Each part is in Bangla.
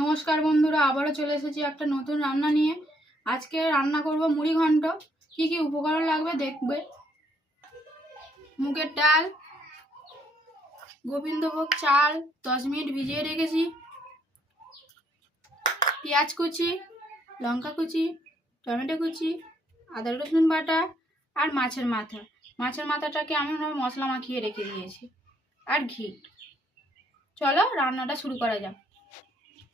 নমস্কার বন্ধুরা, আবারও চলে এসেছি একটা নতুন রান্না নিয়ে। আজকে রান্না করব মুড়ি ঘন্ট। কি কি উপকরণ লাগবে দেখবে। মুগের ডাল, গোবিন্দভোগ চাল, দশ মিনিট ভিজিয়ে রেখেছি। পেঁয়াজ কুচি, লঙ্কা কুচি, টমেটো কুচি, আদা রসুন বাটা আর মাছের মাথা। মাছের মাথাটাকে আমি মশলা মাখিয়ে রেখে দিয়েছি। আর ঘি। চলো রান্নাটা শুরু করা যাক।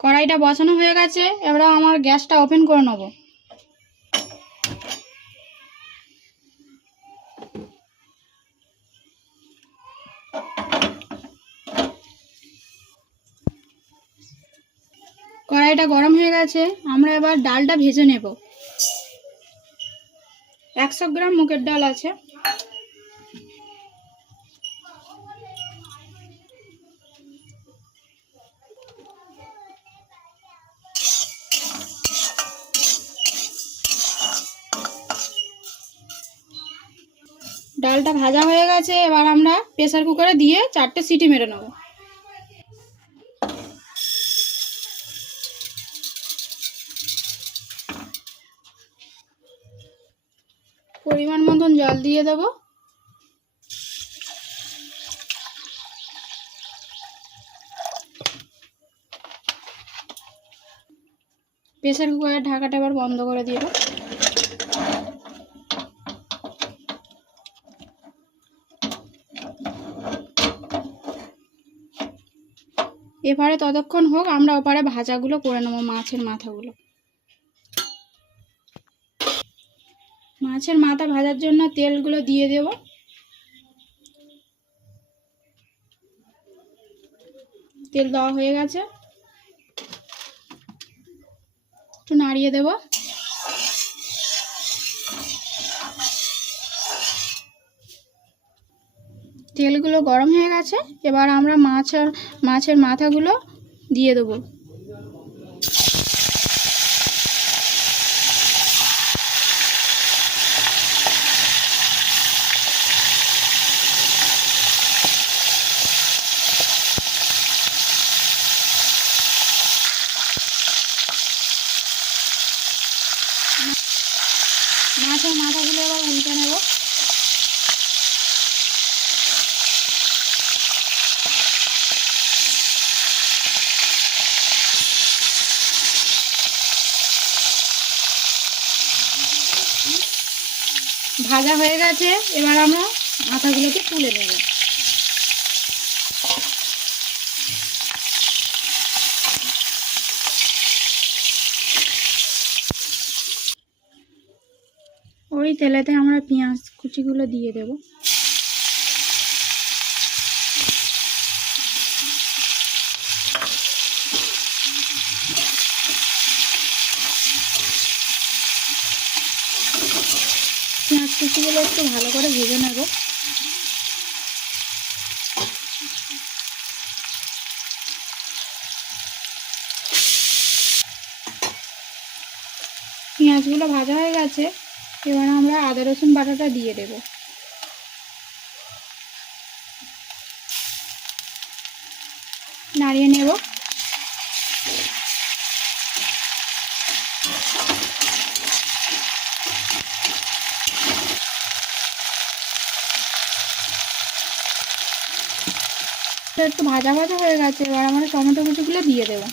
কড়াইটা বসানো হয়ে গেছে, এবারে আমার গ্যাসটা ওপেন করে নেব। কড়াইটা গরম হয়ে গেছে, আমরা এবার ডালটা ভেজে নেব। একশো গ্রাম মুগের ডাল আছে। ডালটা ভাজা হয়ে গেছে, এবার আমরা প্রেসার কুকারে দিয়ে চারটে সিটি মেরে নেব। পরিমাণ মতন জল দিয়ে দেবো। প্রেসার কুকারের ঢাকাটা এবার বন্ধ করে দিয়ে দেবো। এবারে ততক্ষণ হোক, আমরা ওপারে ভাজাগুলো করে নেব, মাছের মাথাগুলো। মাছের মাথা ভাজার জন্য তেলগুলো দিয়ে দেব। তেল দেওয়া হয়ে গেছে। একটু নাড়িয়ে দেব। তেলগুলো গরম হয়ে গেছে এবার আমরা মাছ আর মাছের মাথাগুলো দিয়ে দেবো মাছের মাথাগুলো এবার উল্টে নেব ভাজা হয়ে গেছে, এবার আমরা মাথাগুলোকে তুলে নেব। ওই তেলেতে আমরা পেঁয়াজ কুচিগুলো দিয়ে দেব পেঁয়াজ কুচিগুলো একটু ভালো করে ভেজে নেব। পেঁয়াজগুলো ভাজা হয়ে গেছে, এবার আমরা আদা, রসুন বাটাটা দিয়ে দেব। নাড়িয়ে নেব। একটু ভাজা ভাজা হয়ে গেছে, এবার আমরা টমেটো কুচিগুলো দিয়ে দেবো।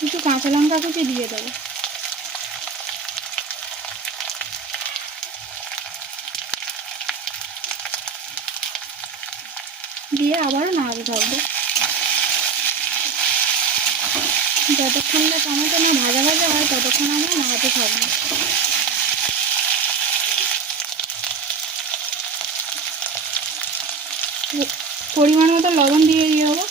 কিছু কাঁচা লঙ্কা কুচি দিয়ে দেবো। দিয়ে আবার নাড়াতে ধরবো। যতক্ষণ না টমেটো না ভাজা ভাজা হয়, ততক্ষণ আমরা নাড়াতে থাকব পরিমাণ মতো লবণ দিয়ে দেবো।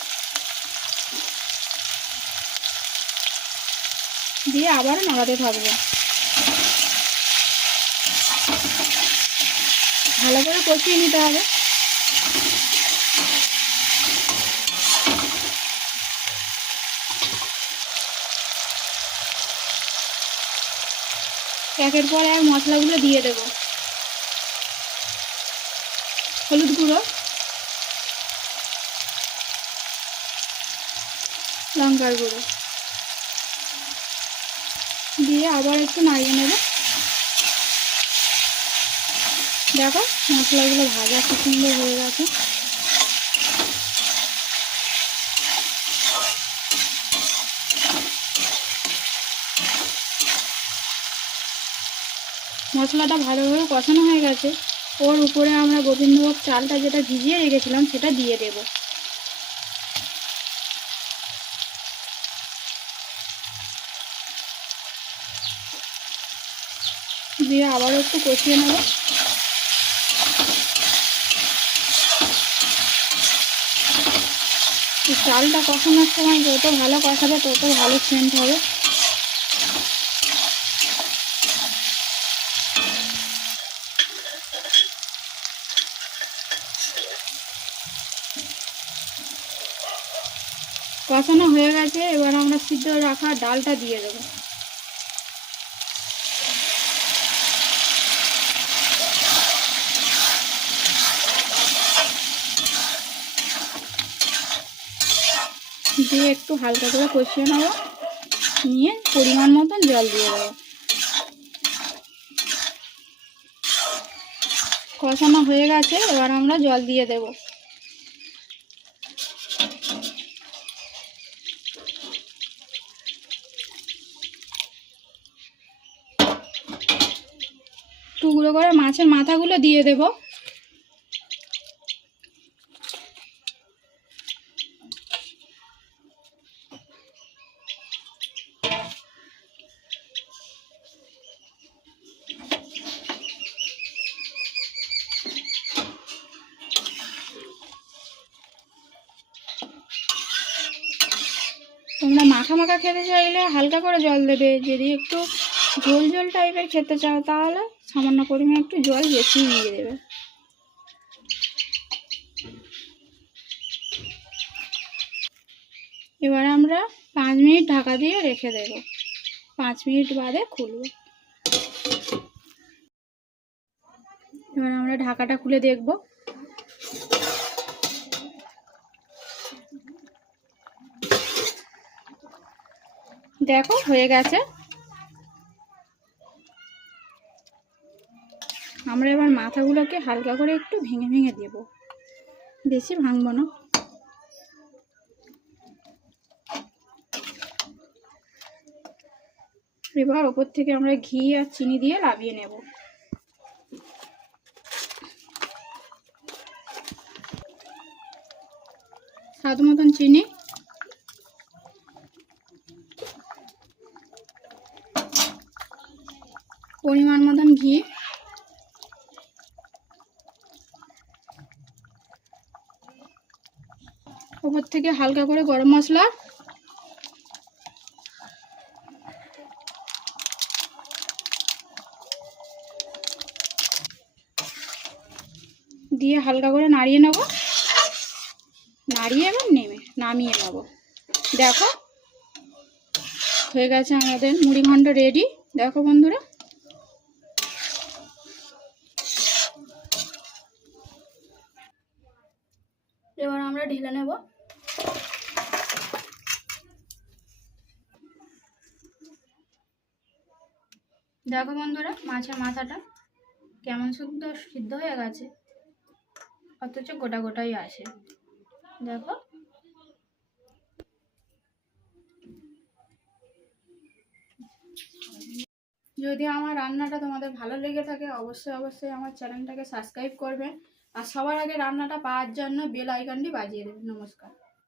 দিয়ে আবার নাড়াতে থাকব। ভালো করে কষিয়ে নিতে হবে। একের পর এক মশলাগুলো দিয়ে দেব। হলুদ গুঁড়ো। লঙ্কার গুঁড়ো। দিয়ে আবার একটু নাড়িয়ে নেব। দেখো মশলাগুলো ভাজা খুব সুন্দর হয়ে গেছে। মশলাটা ভালোভাবে কষানো হয়ে গেছে। ওর উপরে আমরা গোবিন্দভোগ চালটা যেটা ভিজিয়ে রেখেছিলাম সেটা দিয়ে দেব। দিয়ে আবারও একটু কষিয়ে নেব। চালটা কষানোর সময় যত ভালো কষাবে তত ভালো সেন্ট হবে। কষানো হয়ে গেছে, এবার আমরা সিদ্ধ রাখা ডালটা দিয়ে দেবো। দিয়ে একটু হালকা করে কষিয়ে নেব। নিয়ে পরিমাণ মতন জল দিয়ে দেবো। কষানো হয়ে গেছে, এবার আমরা জল দিয়ে দেবো। টুকরো করে মাছের মাথাগুলো দিয়ে দেব। তোমরা মাখা মাখা খেতে চাইলে হালকা করে জল দেবে। যদি একটু ঝোল ঝোল টাইপের খেতে চাও, তাহলে সামান্য পরিমাণে একটু জল বেশি দিয়ে দেবে। এবার আমরা পাঁচ মিনিট ঢাকা দিয়ে রেখে দেব। পাঁচ মিনিট বাদে খুলব। এবার আমরা ঢাকাটা খুলে দেখব। দেখো, হয়ে গেছে। আমরা এবার মাথাগুলোকে হালকা করে একটু ভেঙে ভেঙে দেব। বেশি ভাঙবো না। এবার ওপর থেকে আমরা ঘি আর চিনি দিয়ে লাভিয়ে নেব। স্বাদ মতন চিনি। পরিমাণ মতন ঘি। ওপর থেকে হালকা করে গরম মশলা। দিয়ে হালকা করে নাড়িয়ে নেব। নাড়িয়ে এবার নেমে, নামিয়ে নেব। দেখো, হয়ে গেছে আমাদের মুড়ি রেডি দেখো বন্ধুরা। এবার আমরা ঢেলে নেব। দেখো বন্ধুরা, মাছের মাথাটা কেমন সুন্দর সিদ্ধ হয়ে গেছে। অথচ গোটা গোটাই আছে। দেখো। যদি আমার রান্নাটা তোমাদের ভালো লেগে থাকে, অবশ্যই অবশ্যই আমার চ্যানেলটাকে সাবস্ক্রাইব করবেন আর সবার আগে রান্নাটা পাওয়ার জন্য বেল আইকনটি বাজিয়ে দেবেন নমস্কার।